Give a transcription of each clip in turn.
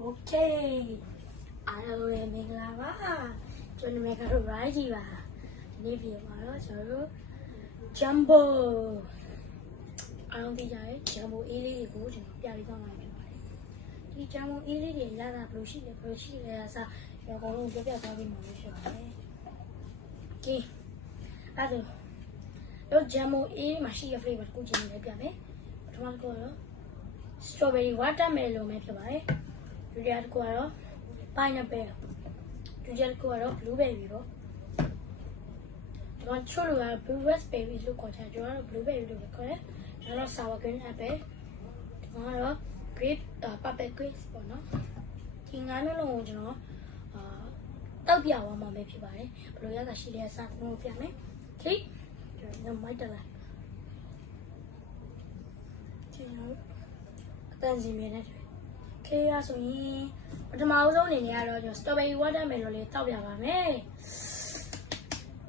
โอเคအားလုံးပဲမင်္ဂလာပါကျွန်တော်ကတော့ right ကြီးပါဒီနေ့ပြင်မှာတော့ကျွန်တော်တို့ jumbo အားလုံးသိကြရဲ့ jumbo အေးလေးတွေကိုကျွန်တော်ပြပြီးသွားမှာဖြစ်ပါတယ်ဒီ jumbo အေးလေးတွေရတာဘယ်လိုရှိလဲဘယ်လိုရှိလဲအစားကျွန်တော်အကုန်လုံးပြပြသွားပြီးမှာဖြစ်ပါတယ်ကဲအဲ့ဒါတော့ jumbo အေးမှာရှိတဲ့ flavor ကိုကြည့်နေပြမယ်ပထမတစ်ခုကတော့ strawberry watermelon ပဲဖြစ်ပါတယ် ဒုတိယတစ်ခုကတော့ pineapple ဒုတိယတစ်ခုကတော့ blueberry ပေါ့ကျွန်တော်ချို့လူက blue raspberry လို့ခေါ်တယ်ကျွန်တော်ကတော့ blueberry လို့ခေါ်တယ်ကျွန်တော် sour green apple ကျွန်တော်ကတော့ grape purple grapes ပေါ့နော်ဒီငါးမျိုးလုံးကိုကျွန်တော်အာတောက်ပြသွားမှာပဲဖြစ်ပါတယ်ဘယ်လိုရတာရှိလဲစာကုန်းပြမယ် okay ကျွန်တော်မိုက်တယ်လားကျွန်တော်အတန်စီမြင်နေတယ် ခေရဆိုရင်ပထမအဆုံးအနေနဲ့ကတော့ကျွန်တော် strawberry watermelon လေးတောက်ပြပါမယ်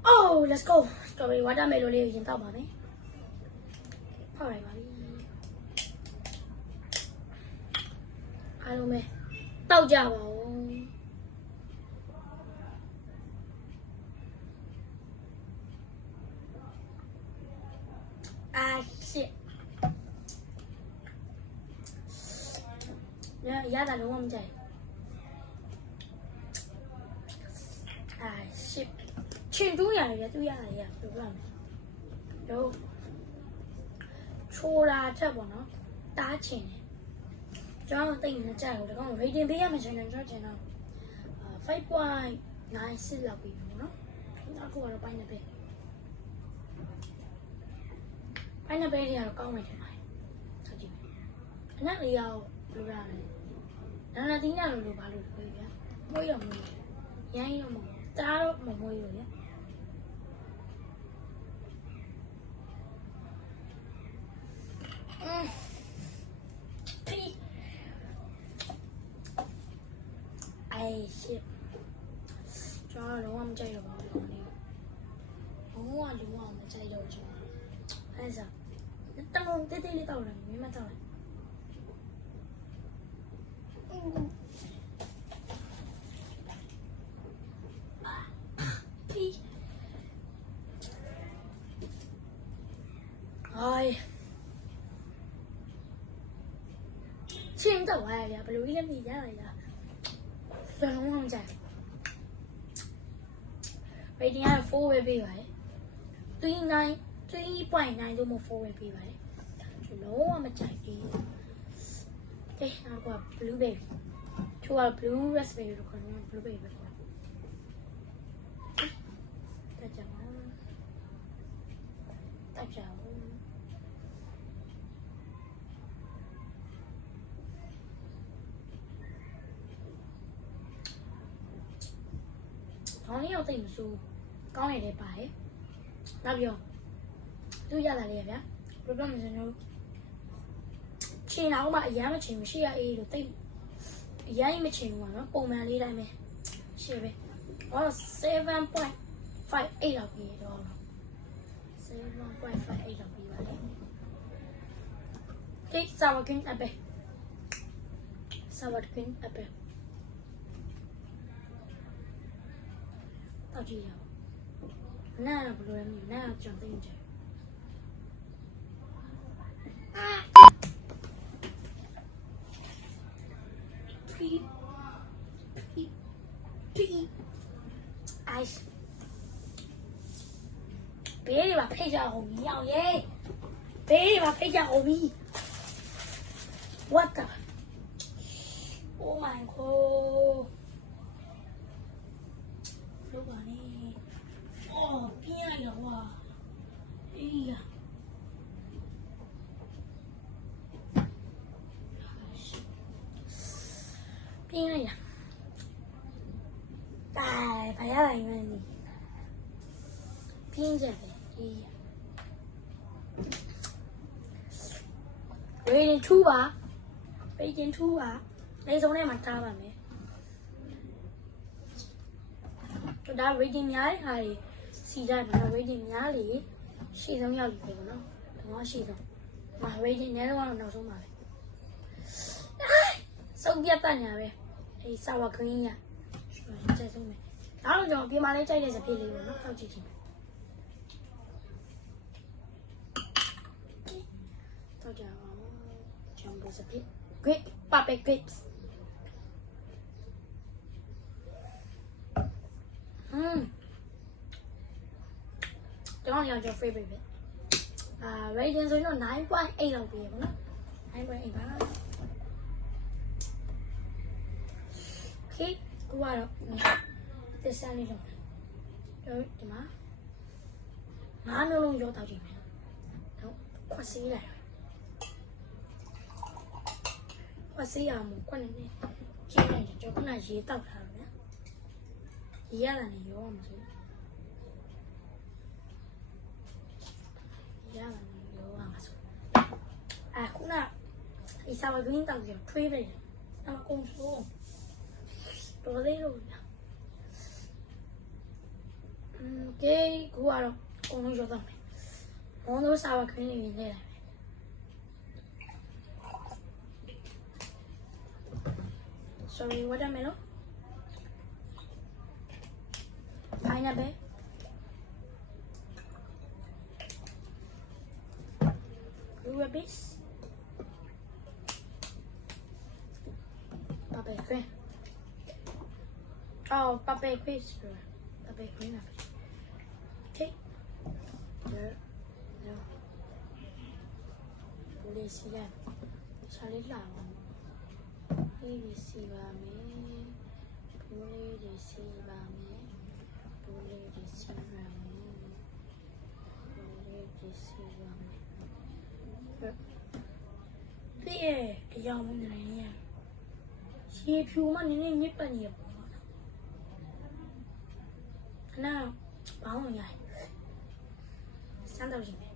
။ Oh let's go strawberry watermelon လေးကိုရင်တောက်ပါမယ်။ဟုတ်လိုက်ပါပြီ။အားလုံးပဲတောက်ကြပါဦး။အာရှစ် ရရတာလုံးဝမကြိုက်အာရှစ်ချင်တူးရတယ်သူရတယ်ရပြောပြမယ်တော့ချိုးတာချက်ပေါ့နော်တားချင်တယ်ကျွန်တော်တိတ်နေကြတယ်ဒါကောင် rating ပေးရမယ်ဆိုရင်ကျွန်တော်ကျင်တော့5.96လောက်ပြီပေါ့နော်နောက်ခုကတော့ပိုင်းနေပဲပိုင်းနေပဲတွေကတော့ကောင်းမယ်ထင်ပါတယ်ဆက်ကြည့်အနက်လေးရောဘယ်လိုရလဲ ဒါနဲ့တင်းကြလို့လို့ဘာလို့ပြောပြမွေးရမွေးရရိုင်းရမတားတော့မမွေးရလေအေးရှစ်ကျွန်တော်လုံးဝမကြိုက်တော့ပါဘူး။ဘုံကလုံးဝမကြိုက်တော့ကျွန်တော်။အဲဒါတောင်းတေးတေးလေးတောင်းတယ်မြင်မတောင်းတယ် rồi chuyên tổng này là bà ý làm gì ra rồi giờ? Tôi không không chạy vậy đi ăn phố về bì vậy? Tuy này tuy bảy này tôi một phố về bì vậy. Nó mà chạy đi အေးအကော blueberry သူက blue raspberry လို့ခေါ်တယ် blueberry ပဲတက်ကြပါတက်ကြပါခေါင်းလေးတော့တိတ်မဆိုးကောင်းတယ်လည်းပါတယ်နောက်ပြီးတော့သူ့ရလာလေးရဗျာ problem ကျွန်တော် ချိန်တော့မှအရမ်းမချိန်ဘူးရှိရအေးလို့တိတ်အရမ်းမချိန်ဘူးပေါ့နော်ပုံမှန်လေးတိုင်းပဲရှိပဲဟော7.5 58လောက်ပြီးတော့7.58လောက်ပြီးပါလေတိတ် sour cream apple sour cream apple တောက်ကြည့်ရအောင်နားတော့ဘယ်လိုလဲမသိဘူးနားတော့ကြောင်သိနေတယ်ပီပီပီ ice ဘေးတွေပါဖိတ်ကြအောင်မရောက်ရေးဘေးတွေပါဖိတ်ကြအောင်ပြီ what the oh my god လောပါနေအော်ပြင်းလိုက်တော့ကွာအေးရပြင်းလိုက်တာတိုင်ဘာ ရလိုက်မလဲပြင်းကြတယ်အေးရ rating 2ပါ rating 2ပါနေစုံထဲမှာထားပါမယ်ဒါ rating များတဲ့ဟာတွေစီကြပါတော့ rating များလေရှေ့ဆုံးရောက်ပြီပေါ့နော်ဒါမှရှေ့ဆုံးမ rating များတော့နောက်ဆုံးပါပဲစုံပြတ်တတ်ညာပဲအေး sour cream ကကျက်ဆုံးမယ်ဒါတော့ကျွန်တော်ပြင်မာလေးကြိုက်တဲ့စပစ်လေးပေါ့နော်တောက်ကြည့်ကြည့် မယ်တော့ကြအောင်ဂျမ်ဘိုစပစ် grape puppet grapes ဟမ်ကျွန်တော်ရောကျွန်တော် favorite ပဲအာ rating ဆိုရင်တော့9.8လောက်ပေးရပါတော့9.8ပါ Okay ကိုကတော့သစ္စာလေးတော့တော့ဒီမှာငါးမျိုးလုံး ရောတောက်ကြည့်မယ်တော့ခွက်စီးလိုက်ခွက်စီးအောင်ခွက်နေနေကျင်းလိုက်ကျွန်တော်ကရေတောက်ထားတယ်နော်ရေရတာနေရောအောင်ဆိုရတာနေရောအောင်ဆိုအခုနအစာဝဂင်းတောက်ကြထွေးပဲအမကုန်းဆိုးတော်လေးလို့ညာอืมကဲကိုကတော့အကုန်လုံးရောတော့မယ်။ဘောလို့စားဝခင်းလေးနေလိုက်မယ်။ Sorry watermelon pineapple blue rabbits papaya Oh, Pape Quiz. Pape Queen. Okay. There. No. လေးစီရရှာ လေးလာအောင်လေးလေးစီပါမယ်ဘူးလေးတွေစီပါမယ်ဘူးလေးတွေစီပါမယ်ဘူးလေးတွေစီပါမယ်ဒီရဲ့အကြောင်းမနေရရေဖြူမှနည်းနည်းညစ်ပတ်နေရပေါ့ခဏဘောင်းဝင်လိုက်စမ်းတော့ရှင်